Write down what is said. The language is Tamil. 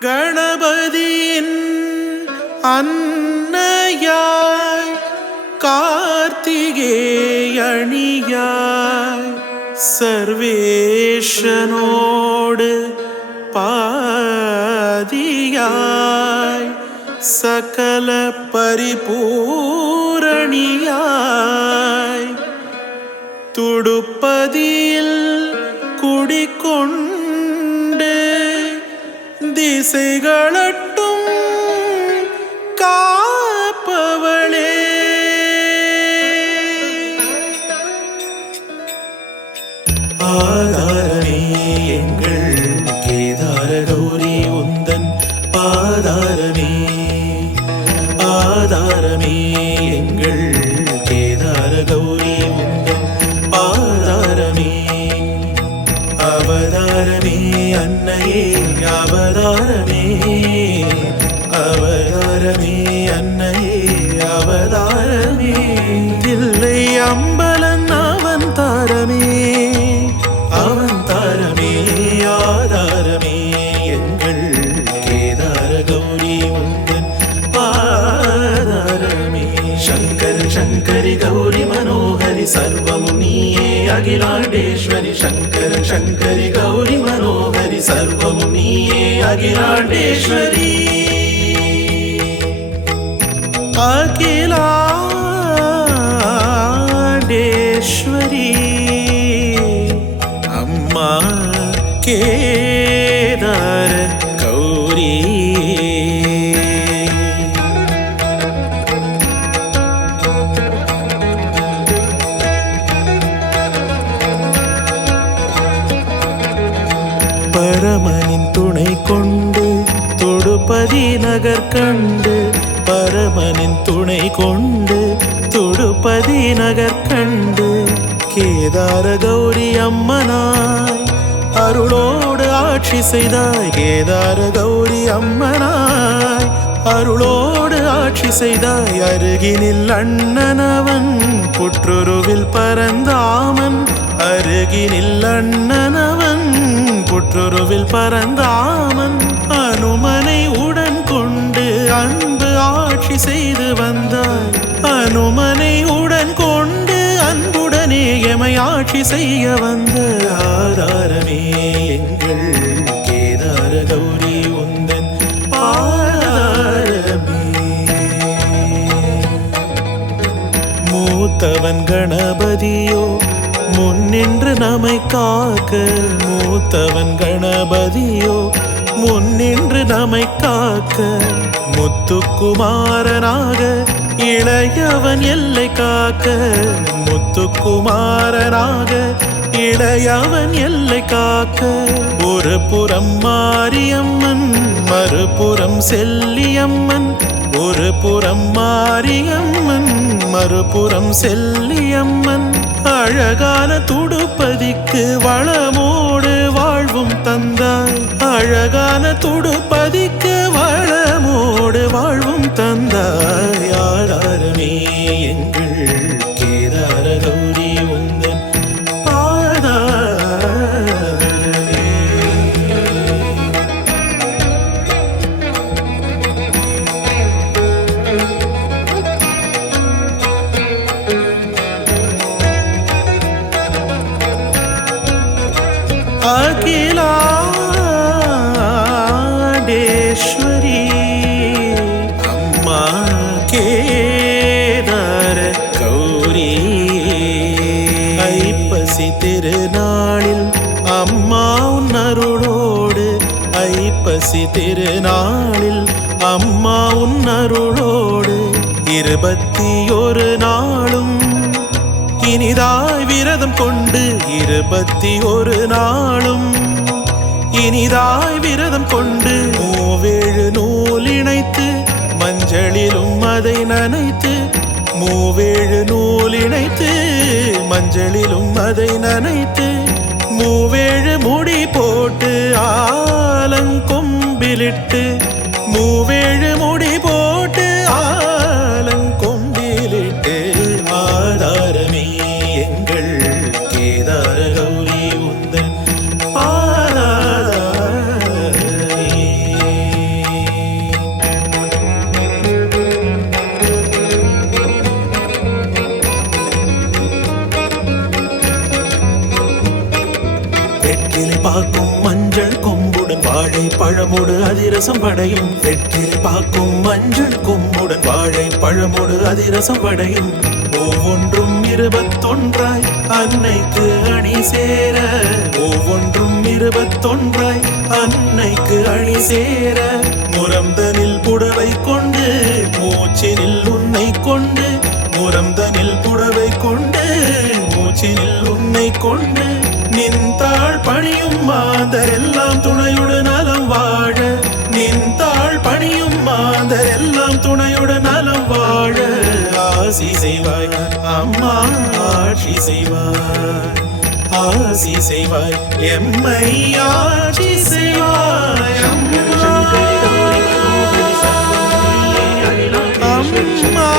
கணபதியின் அன்னையாய் கார்த்திகேயணியாய் சர்வேஷனோடு பாதியாய் சகல பரிபூரணியாய் துடுப்பதியில் குடிகொண்டு திசைகளட்டும் காப்பவளே. ஆதாரமே எங்கள் கேதார கௌரி உந்தன் பாதாரமே. ஆதாரமே எங்கள் கேதார கௌரி உந்தன் பாதாரமே. அவதாரமே அன்னையே அவதாரமே. அவதாரமே அன்னையே அவதாரமே. தில்லை அம்பலன் அவன் தாரமே. அவன் தாரமே ஆதாரமே எங்கள் கேதார கௌரி உந்தன் பாதாரமே. சங்கர சங்கரி கௌரி மனோகரி சர்வமும் நீயே அகிலாண்டேஸ்வரி. சங்கர சங்கரி கௌரி மனோகரி சர்வமும் நீயே அகிலாண்டேஸ்வரி. அகிலாண்டேஸ்வரி அம்மா கேதார கௌரி. பரமனின் துணை கொண்டு தொடுபதி நகர் கண்டு. பரமனின் துணை கொண்டு தொடுபதி நகர் கண்டு. கேதார கௌரி அம்மனாய் அருளோடு ஆட்சி செய்தாய். கேதார கௌரி அம்மனாய் அருளோடு ஆட்சி செய்தாய். அருகினில் அண்ணனவன் புற்றுருவில் பரந்தாமன். அருகினில் அண்ணனவன் புற்றுருவில் பரந்தாமன். அனுமனை உடன் கொண்டு அன்பு ஆட்சி செய்து வந்தாய். அனுமனை உடன் கொண்டு அன்புடனே எமை ஆட்சி செய்ய வந்த ஆதாரமே எங்கள் கேதார கௌரி உந்தன் பாதாரமே. மூத்தவன் கணபதியோ முன்னின்று நம்மை காக்க. மூத்தவன் கணபதியோ முன்னின்று நம்மை காக்க. முத்துக்குமாரனாக இளையவன் எல்லை காக்க. முத்துக்குமாரனாக இளையவன் எல்லை காக்க. ஒரு புறம் மாரியம்மன் மறுபுறம் செல்லியம்மன். ஒரு புறம் மாரியம்மன் மறுபுறம் செல்லியம்மன். அழகான துடுப்பதிக்கு வளமோடு வாழ்வும் தந்தாய். அழகான துடுப்பதிக்கு வளமோடு வாழ்வும் தந்தாய். ஆதாரமே எங்கள் கேதார கௌரி உந்தன் பாதாரமே. அகிலாண்டேஸ்வரி அம்மா கேதார கௌரி. ஐப்பசி திருநாளில் அம்மா உன் அருளோடு. ஐப்பசி திருநாளில் அம்மா உன் அருளோடு. 21 நாளும் இனிதாய் விரதம் கொண்டு. 21 நாளும் இனிதாய் விரதம் கொண்டு. மூவேழு நூல் இணைத்து மஞ்சளிலும் அதை நனைத்து. மூவேழு நூல் இணைத்து மஞ்சளிலும் அதை நனைத்து. மூவேழு முடி போட்டு ஆலங்கொம்பிலிட்டு. மூவேழு முடி போட்டு ஆலங்கொம்பிலிட்டு. ஆதாரமே எங்கள் கேதார கௌரி உந்தன் பாதாரமே. வாழை பழமோடு அதிரசம் வடையும் வெற்றிலை பாக்கும் மஞ்சள் கொம்புடன் வாழை பழமோடு அதிரசம் வடையும் ஒவ்வொன்றும் 21 அன்னைக்கு அணி சேர ஒவ்வொன்றும் 21 அன்னைக்கு அணி சேர முரம்தனில் புடவை கொண்டு மூச்சினில் உன்னை கொண்டு முரம்தனில் புடவை கொண்டு மூச்சினில் உன்னை கொண்டு நின்றாள் பணியும் மாந்தர் எல்லாம் துணையுடு நலம் வாழ நின்றாள் பணியும் மாந்தர் எல்லாம் துணையுடு நலம் வாழ ஆசி செய்வாய் அம்மா ஆட்சி செய்வாய் ஆசி செய்வாய் எம்மை ஆட்சி செய்வாய் அம்மா அம்மா